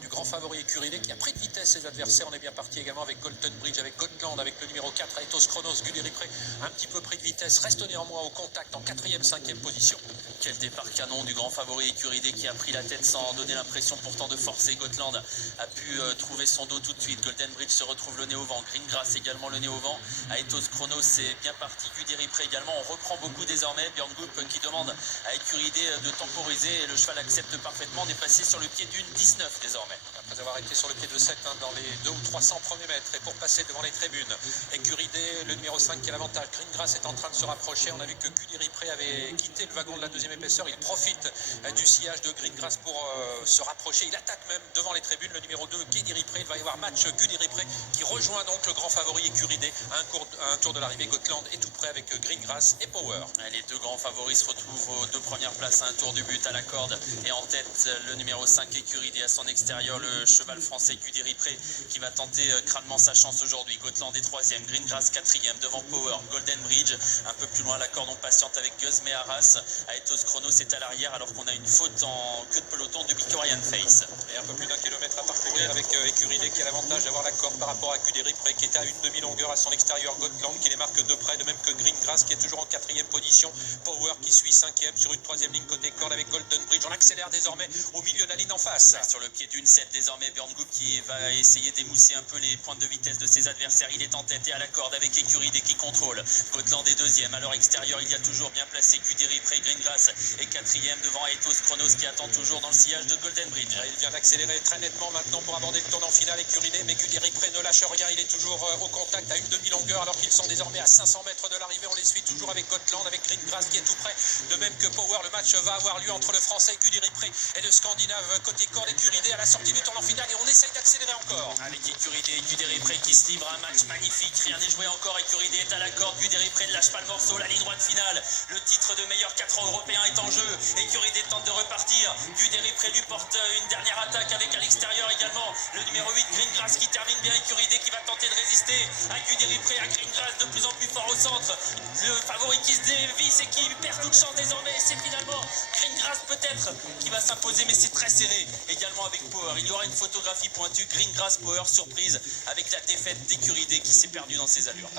Du grand favori Écuridé qui a pris de vitesse ses adversaires. On est bien parti également avec Golden Bridge, avec Gotland, avec le numéro 4 Aetos Chronos. Guderipré un petit peu pris de vitesse, reste néanmoins au contact en 4e, 5e position. Quel départ canon du grand favori Écuridé qui a pris la tête sans donner l'impression pourtant de forcer. Gotland a pu trouver son dos tout de suite. Golden Bridge se retrouve le nez au vent. Greengrass également le nez au vent. Aetos Chronos c'est bien parti. Guderipré également. On reprend beaucoup désormais. Björn Goop qui demande à Écuridé de temporiser et le cheval accepte parfaitement. On est passé sur le pied d'une 19 désormais. Après avoir été sur le pied de 7 dans les 200 ou 300 premiers mètres et pour passer devant les tribunes. Écuridé, le numéro 5 qui a l'avantage. Greengrass est en train de se rapprocher. On a vu que Guderipré avait quitté le wagon de la deuxième épaisseur. Il profite du sillage de Greengrass pour se rapprocher. Il attaque même devant les tribunes le numéro 2 Guderipré. Il va y avoir match Guderipré qui rejoint donc le grand favori Écuridé à un tour de l'arrivée. Gotland est tout près avec Greengrass et Power. Les deux grands favoris se retrouvent aux deux premières places à un tour du but à la corde. Et en tête le numéro 5 Écuridé, à son extérieur le cheval français Guderipré qui va tenter crânement sa chance aujourd'hui. Gotland est 3e, Greengrass 4e, devant Power, Golden Bridge un peu plus loin à la corde. On patiente avec Guzme et Arras. Aetos Chronos est à l'arrière alors qu'on a une faute en queue de peloton de Victorian Face. Et un peu plus d'1 kilomètre à parcourir avec Écuridé qui a l'avantage d'avoir la corde par rapport à Guderipré qui est à une demi-longueur à son extérieur. Gotland qui les marque de près, de même que Greengrass qui est toujours en 4e position. Power qui suit 5e sur une 3e ligne côté corde avec Golden Bridge. On accélère désormais au milieu de la ligne en face. Sur le pied d'une 7 désormais, Björn Goop qui va essayer d'émousser un peu les pointes de vitesse de ses adversaires. Il est en tête et à la corde avec Écuridé qui contrôle. Gotland est 2e. À leur extérieur, il y a toujours bien placé Guderipré. Greengrass est 4e devant Aetos Chronos qui attend toujours dans le sillage de Golden Bridge. Il vient d'accélérer très nettement maintenant pour aborder le tournant final Écuridé, mais Guderipré ne lâche rien. Il est toujours au contact à une demi-longueur alors qu'ils sont désormais à 500 mètres de l'arrivée. On les suit toujours avec Gotland, avec Greengrass qui est tout près. De même que Power, le match va avoir lieu entre le français Guderipré et le scandinave côté corde Écuridé à la sortie du tournant final et on essaye d'accélérer encore. Avec Écuridé et Guderipré qui se livrent un match magnifique. Rien n'est joué encore. Écuridé est à la corde. Guderipré ne lâche pas le morceau. La ligne droite finale. Le titre de meilleur 4 européen est en jeu. Écuridé tente de repartir. Guderipré lui porte une dernière attaque avec à l'extérieur également le numéro 8 Greengrass qui termine bien. Écuridé qui va tenter de résister à Guderipré, à Greengrass de plus en plus fort au centre. Le favori qui se dévisse et qui perd toute chance désormais. C'est finalement Greengrass peut-être qui va s'imposer, mais c'est très serré. Également avec Power. Il y aura une photographie pointue. Greengrass Power surprise avec la défaite d'Écuridé qui s'est perdu dans ses allures.